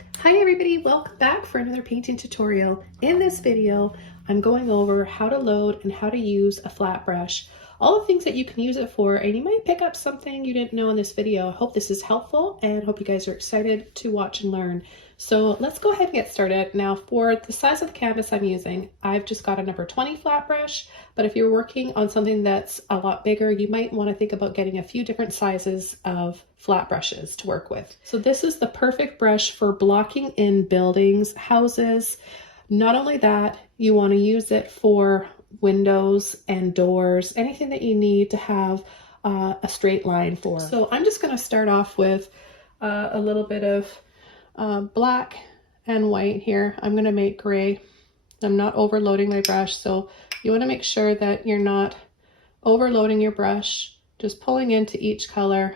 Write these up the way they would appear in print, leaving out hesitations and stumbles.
Hi everybody, welcome back for another painting tutorial. In this video, I'm going over how to load and how to use a flat brush. All the things that you can use it for, and you might pick up something you didn't know in this video. I hope this is helpful and hope you guys are excited to watch and learn. So let's go ahead and get started. Now for the size of the canvas I'm using, I've just got a number 20 flat brush, but if you're working on something that's a lot bigger, you might want to think about getting a few different sizes of flat brushes to work with. So this is the perfect brush for blocking in buildings, houses. Not only that, you want to use it for windows and doors, anything that you need to have a straight line for. So I'm just going to start off with a little bit of black and white here. I'm going to make gray. I'm not overloading my brush, so you want to make sure that you're not overloading your brush, just pulling into each color.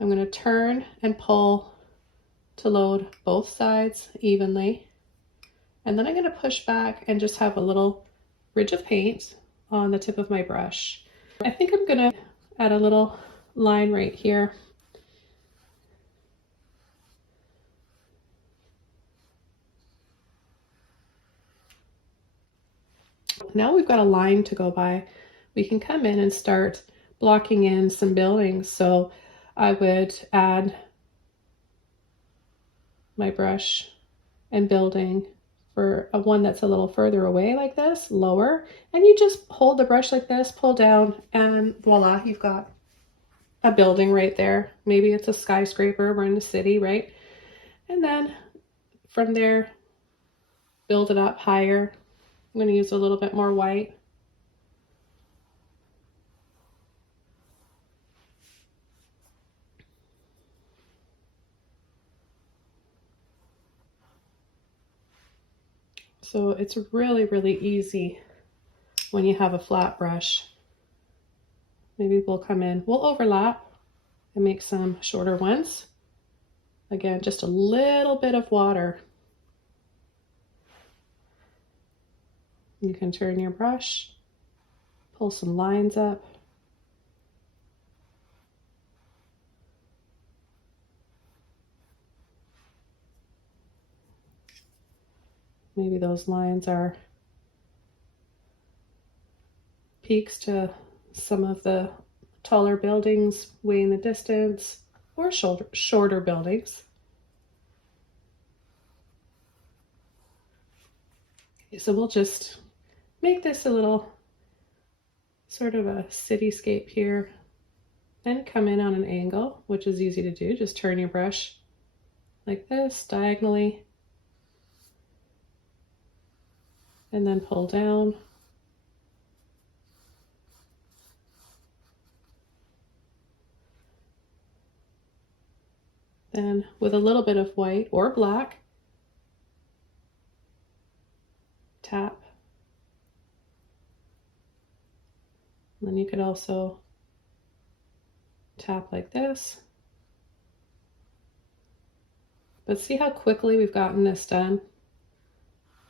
I'm going to turn and pull to load both sides evenly. And then I'm going to push back and just have a little ridge of paint on the tip of my brush. I think I'm going to add a little line right here. Now we've got a line to go by. We can come in and start blocking in some buildings. So I would add my brush and building for a one that's a little further away like this, lower, and you just hold the brush like this, pull down, and voila, you've got a building right there. Maybe it's a skyscraper, we're in the city, right? And then from there, build it up higher. I'm going to use a little bit more white. So it's really easy when you have a flat brush. Maybe we'll come in, we'll overlap and make some shorter ones. Again, just a little bit of water. You can turn your brush, pull some lines up. Maybe those lines are peaks to some of the taller buildings way in the distance, or shorter buildings. Okay, so we'll just make this a little sort of a cityscape here, and come in on an angle, which is easy to do. Just turn your brush like this diagonally, and then pull down. Then with a little bit of white or black, tap. And then you could also tap like this. But see how quickly we've gotten this done?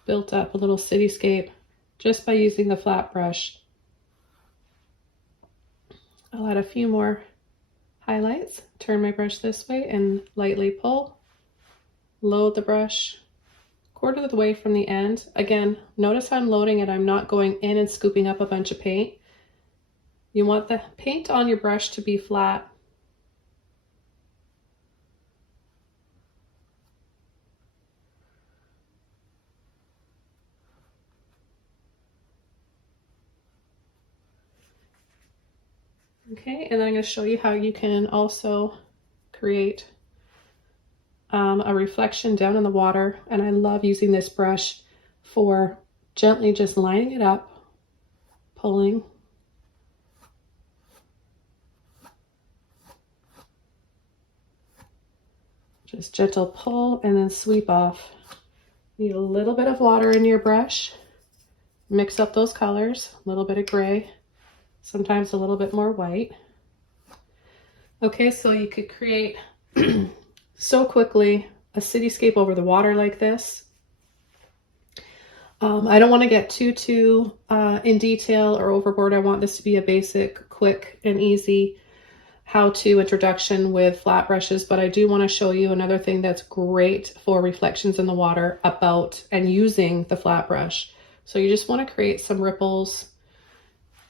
Built up a little cityscape just by using the flat brush. I'll add a few more highlights. Turn my brush this way and lightly pull. Load the brush quarter of the way from the end. Again, notice how I'm loading it. I'm not going in and scooping up a bunch of paint. You want the paint on your brush to be flat. Okay, and then I'm going to show you how you can also create a reflection down in the water. And I love using this brush for gently just lining it up, pulling. Just gentle pull and then sweep off. Need a little bit of water in your brush. Mix up those colors, a little bit of gray, sometimes a little bit more white. Okay, so you could create so quickly a cityscape over the water like this. I don't want to get too in detail or overboard. I want this to be a basic, quick and easy how-to introduction with flat brushes, but I do want to show you another thing that's great for reflections in the water about and using the flat brush. So you just want to create some ripples.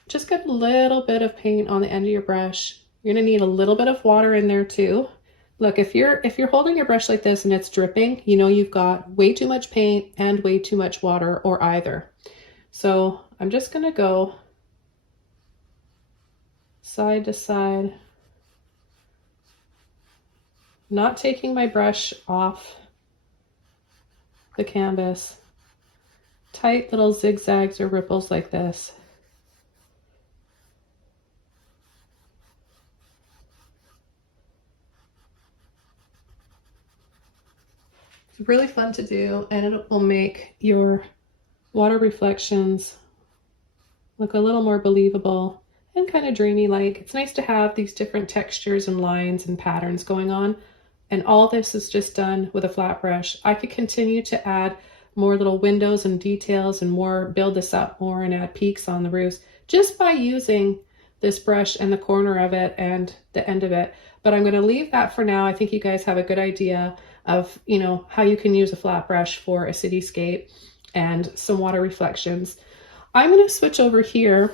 Just get a little bit of paint on the end of your brush. You're going to need a little bit of water in there too. Look, if you're holding your brush like this and it's dripping, you know you've got way too much paint and way too much water, or either. So I'm just going to go side to side, not taking my brush off the canvas. Tight little zigzags or ripples like this. It's really fun to do, and it will make your water reflections look a little more believable and kind of dreamy like. It's nice to have these different textures and lines and patterns going on, and all this is just done with a flat brush. I could continue to add more little windows and details and more, build this up more and add peaks on the roofs just by using this brush and the corner of it and the end of it. But I'm going to leave that for now. I think you guys have a good idea of, you know, how you can use a flat brush for a cityscape and some water reflections. I'm going to switch over here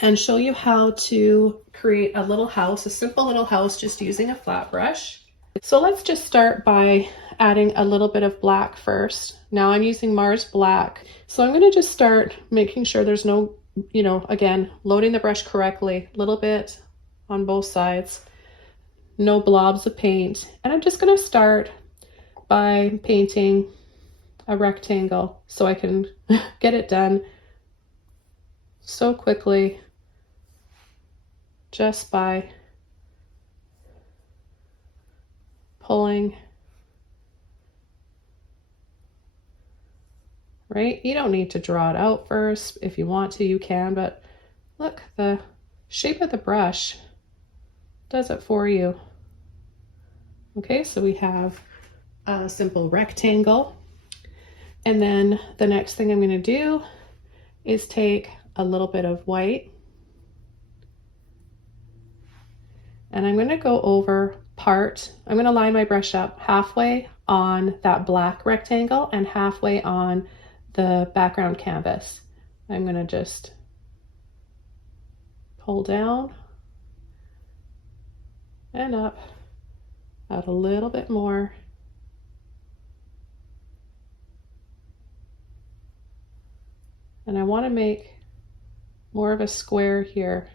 and show you how to create a little house, a simple little house, just using a flat brush. So let's just start by adding a little bit of black first. Now I'm using Mars Black. So I'm going to just start making sure there's no, you know, again, loading the brush correctly, a little bit on both sides, no blobs of paint. And I'm just going to start by painting a rectangle so I can get it done so quickly just by pulling, right? You don't need to draw it out first. If you want to, you can, but look, the shape of the brush does it for you. Okay, so we have a simple rectangle. And then the next thing I'm going to do is take a little bit of white, and I'm going to go over part. I'm going to line my brush up halfway on that black rectangle and halfway on the background canvas. I'm going to just pull down and up, add a little bit more. And I want to make more of a square here,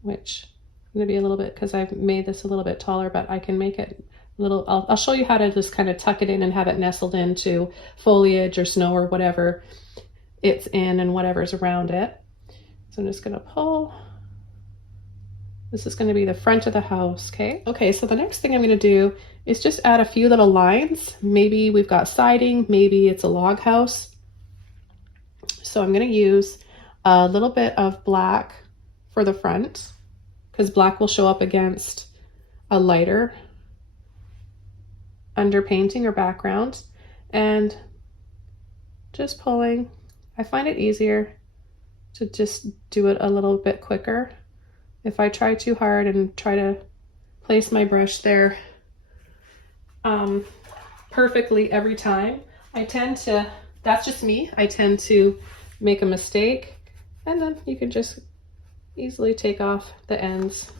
which I'm going to be a little bit, because I've made this a little bit taller, but I can make it a little, I'll show you how to just kind of tuck it in and have it nestled into foliage or snow or whatever it's in and whatever's around it. So I'm just going to pull. This is going to be the front of the house, okay? Okay, so the next thing I'm going to do is just add a few little lines. Maybe we've got siding, maybe it's a log house. So I'm going to use a little bit of black for the front, because black will show up against a lighter underpainting or background. And just pulling, I find it easier to just do it a little bit quicker. If I try too hard and try to place my brush there perfectly every time, I tend to, that's just me, I tend to make a mistake, and then you can just easily take off the ends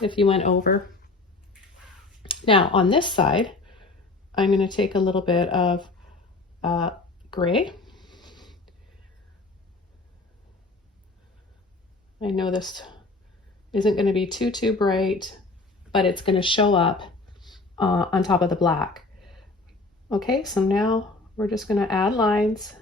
if you went over. Now on this side, I'm going to take a little bit of gray. I know this isn't going to be too bright, but it's going to show up on top of the black. Okay, so now we're just going to add lines.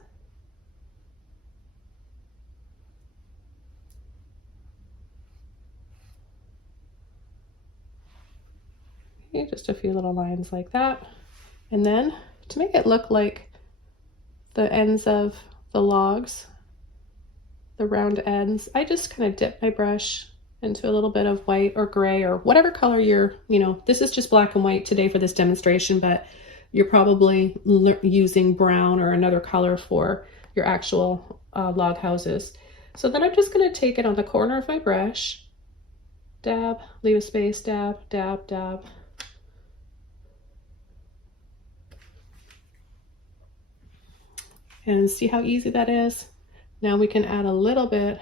Okay, just a few little lines like that. And then to make it look like the ends of the logs, the round ends, I just kind of dip my brush into a little bit of white or gray or whatever color you're, you know, this is just black and white today for this demonstration, but you're probably using brown or another color for your actual log houses. So then I'm just going to take it on the corner of my brush, dab, leave a space, dab, dab, dab. And see how easy that is? Now we can add a little bit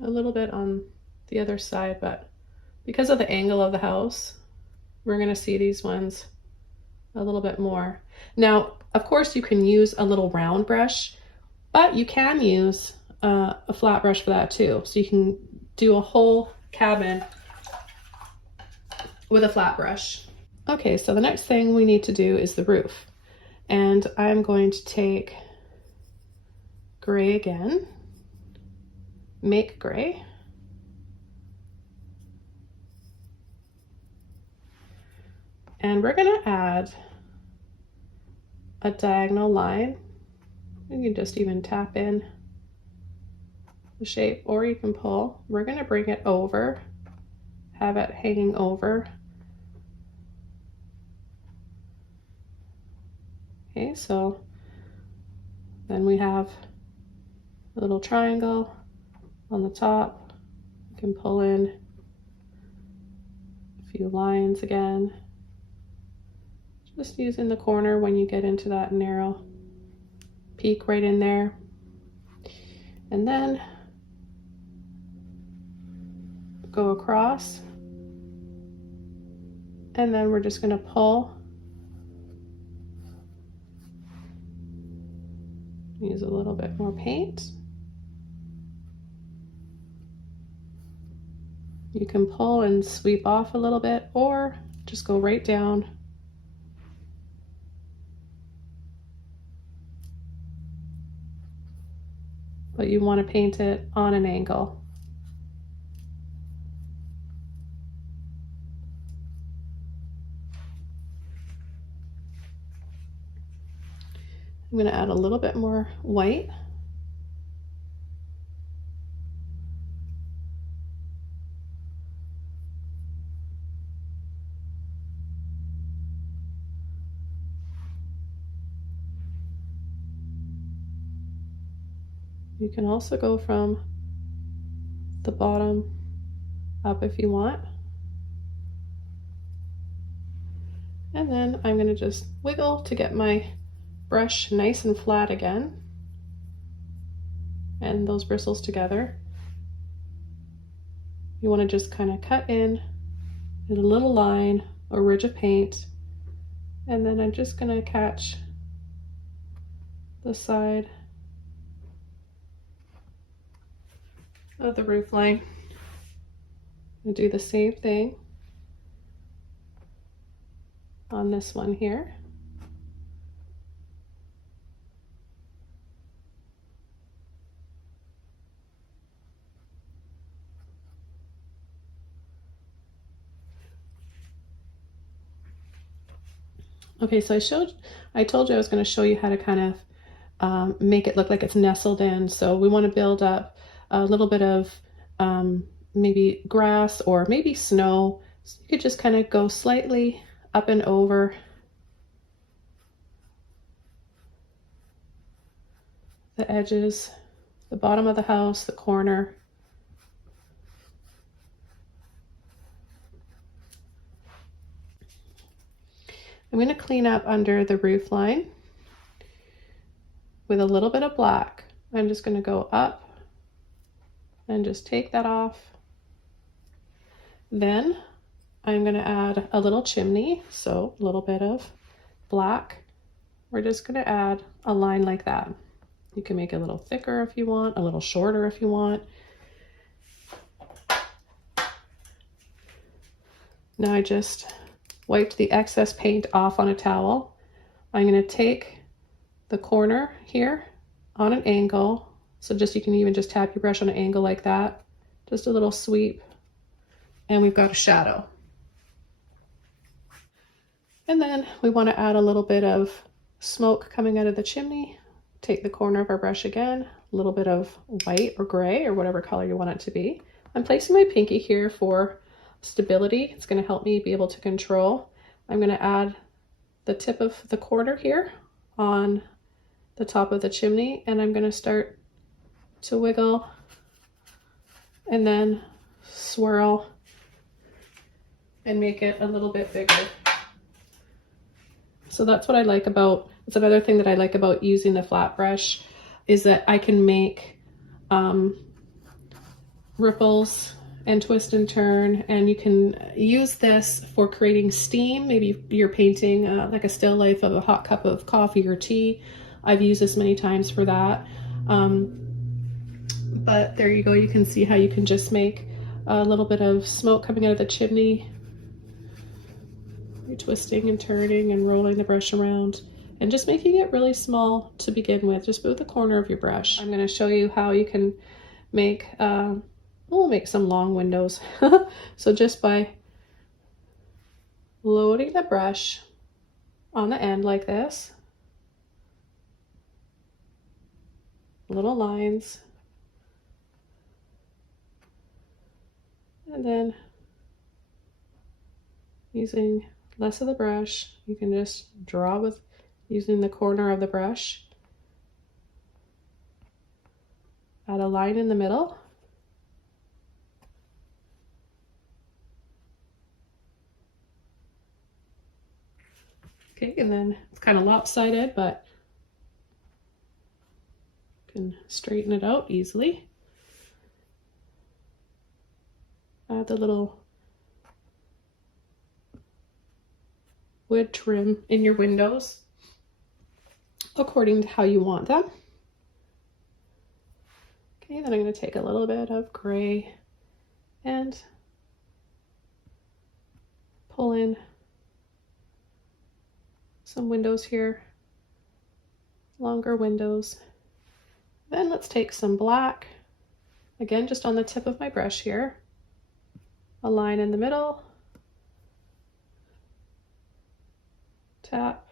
on the other side, but because of the angle of the house, we're going to see these ones a little bit more. Now, of course, you can use a little round brush, but you can use a flat brush for that too. So you can do a whole cabin with a flat brush. Okay, so the next thing we need to do is the roof. And I'm going to take gray again, make gray. And we're gonna add a diagonal line. You can just even tap in the shape, or you can pull. We're gonna bring it over, have it hanging over. Okay, so then we have a little triangle on the top. You can pull in a few lines again. Just using the corner when you get into that narrow peak right in there. And then go across. And then we're just going to pull. Use a little bit more paint. You can pull and sweep off a little bit, or just go right down. But you want to paint it on an angle. I'm going to add a little bit more white. You can also go from the bottom up if you want. And then I'm going to just wiggle to get my brush nice and flat again, and those bristles together. You want to just kind of cut in a little line or ridge of paint, and then I'm just going to catch the side of the roof line and do the same thing on this one here. Okay, so I told you I was going to show you how to kind of make it look like it's nestled in. So we want to build up a little bit of maybe grass or maybe snow. So you could just kind of go slightly up and over the edges, the bottom of the house, the corner. I'm going to clean up under the roof line with a little bit of black. I'm just going to go up and just take that off. Then I'm going to add a little chimney, so a little bit of black. We're just going to add a line like that. You can make it a little thicker if you want, a little shorter if you want. Now I just wiped the excess paint off on a towel. I'm going to take the corner here on an angle. So you can even just tap your brush on an angle like that. Just a little sweep. And we've got a shadow. And then we want to add a little bit of smoke coming out of the chimney. Take the corner of our brush again, a little bit of white or gray or whatever color you want it to be. I'm placing my pinky here for stability. It's going to help me be able to control. I'm going to add the tip of the quarter here on the top of the chimney, and I'm going to start to wiggle and then swirl and make it a little bit bigger. So that's what I like about, it's another thing that I like about using the flat brush, is that I can make ripples and twist and turn, and you can use this for creating steam. Maybe you're painting like a still life of a hot cup of coffee or tea. I've used this many times for that. But there you go, you can see how you can just make a little bit of smoke coming out of the chimney. You're twisting and turning and rolling the brush around and just making it really small to begin with, just with the corner of your brush. I'm going to show you how you can make, we'll make some long windows. So just by loading the brush on the end like this, little lines, and then using less of the brush, you can just draw with using the corner of the brush. Add a line in the middle. Okay, and then it's kind of lopsided, but you can straighten it out easily. Add the little wood trim in your windows according to how you want them. Okay, then I'm going to take a little bit of gray and pull in some windows here, longer windows. Then let's take some black, again just on the tip of my brush here, a line in the middle, tap,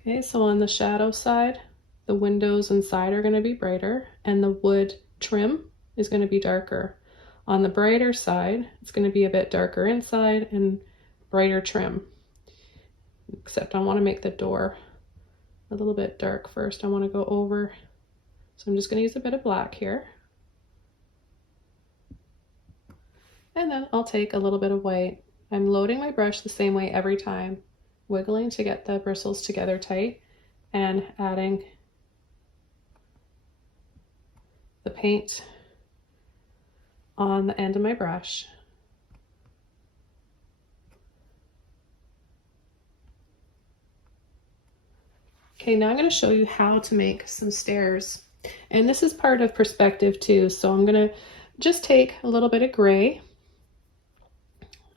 okay, so on the shadow side, the windows inside are going to be brighter and the wood trim is going to be darker. On the brighter side, it's going to be a bit darker inside and brighter trim. Except I want to make the door a little bit dark first. I want to go over. So I'm just going to use a bit of black here. And then I'll take a little bit of white. I'm loading my brush the same way every time, wiggling to get the bristles together tight and adding the paint on the end of my brush. Okay, now I'm going to show you how to make some stairs. And this is part of perspective too. So I'm going to just take a little bit of gray.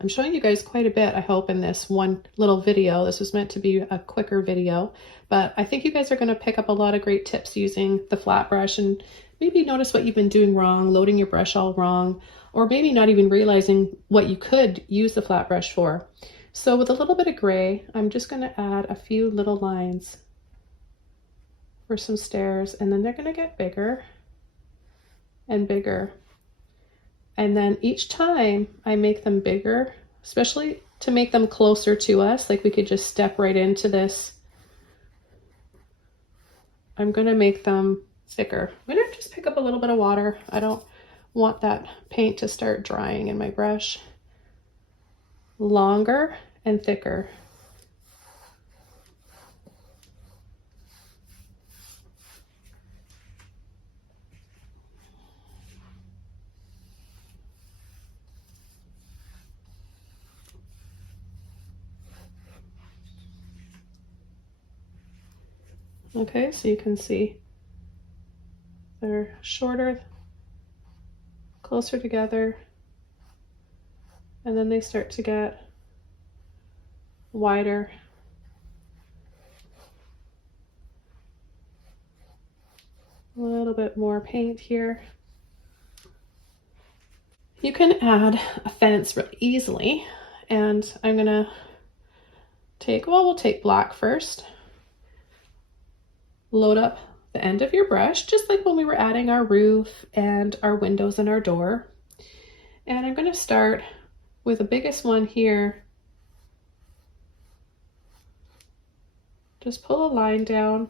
I'm showing you guys quite a bit, I hope, in this one little video. This was meant to be a quicker video, but I think you guys are going to pick up a lot of great tips using the flat brush and maybe notice what you've been doing wrong, loading your brush all wrong, or maybe not even realizing what you could use the flat brush for. So with a little bit of gray, I'm just going to add a few little lines for some stairs, and then they're going to get bigger and bigger. And then each time I make them bigger, especially to make them closer to us, like we could just step right into this, I'm going to make them thicker. I'm going to just pick up a little bit of water. I don't want that paint to start drying in my brush. Longer and thicker. Okay, so you can see they're shorter, closer together, and then they start to get wider. A little bit more paint here. You can add a fence really easily, and I'm gonna take, well, we'll take black first. Load up the end of your brush, just like when we were adding our roof and our windows and our door. And I'm going to start with the biggest one here. Just pull a line down.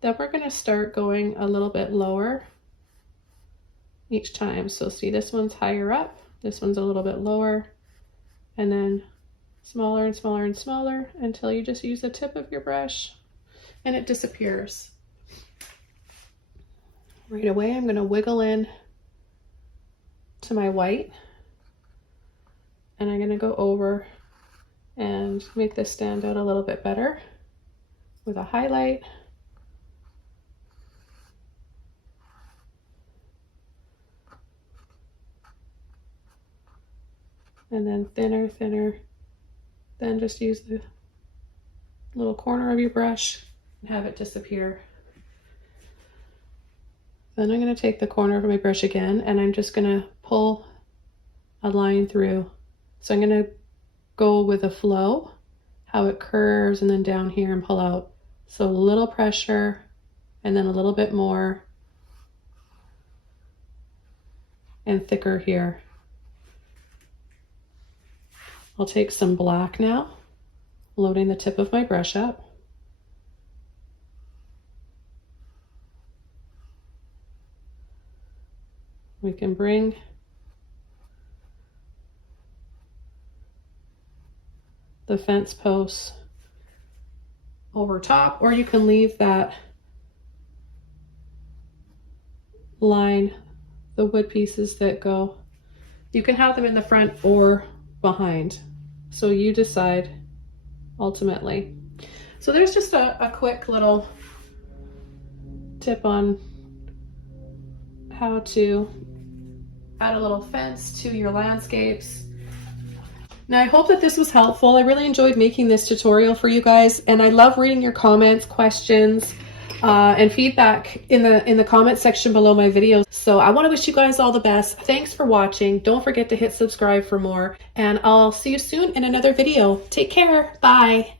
Then we're going to start going a little bit lower each time. So see, this one's higher up, this one's a little bit lower, and then smaller and smaller and smaller until you just use the tip of your brush and it disappears. Right away, I'm going to wiggle in to my white, and I'm going to go over and make this stand out a little bit better with a highlight. And then thinner, thinner. Then just use the little corner of your brush and have it disappear. Then I'm going to take the corner of my brush again, and I'm just going to pull a line through. So I'm going to go with a flow, how it curves, and then down here and pull out. So a little pressure, and then a little bit more, and thicker here. I'll take some black now, loading the tip of my brush up. We can bring the fence posts over top, or you can leave that line, the wood pieces that go. You can have them in the front or behind, so you decide ultimately. So there's just a quick little tip on how to add a little fence to your landscapes. Now, I hope that this was helpful. I really enjoyed making this tutorial for you guys, and I love reading your comments, questions, and feedback in the comment section below my videos. So I want to wish you guys all the best. Thanks for watching. Don't forget to hit subscribe for more, and I'll see you soon in another video. Take care. Bye.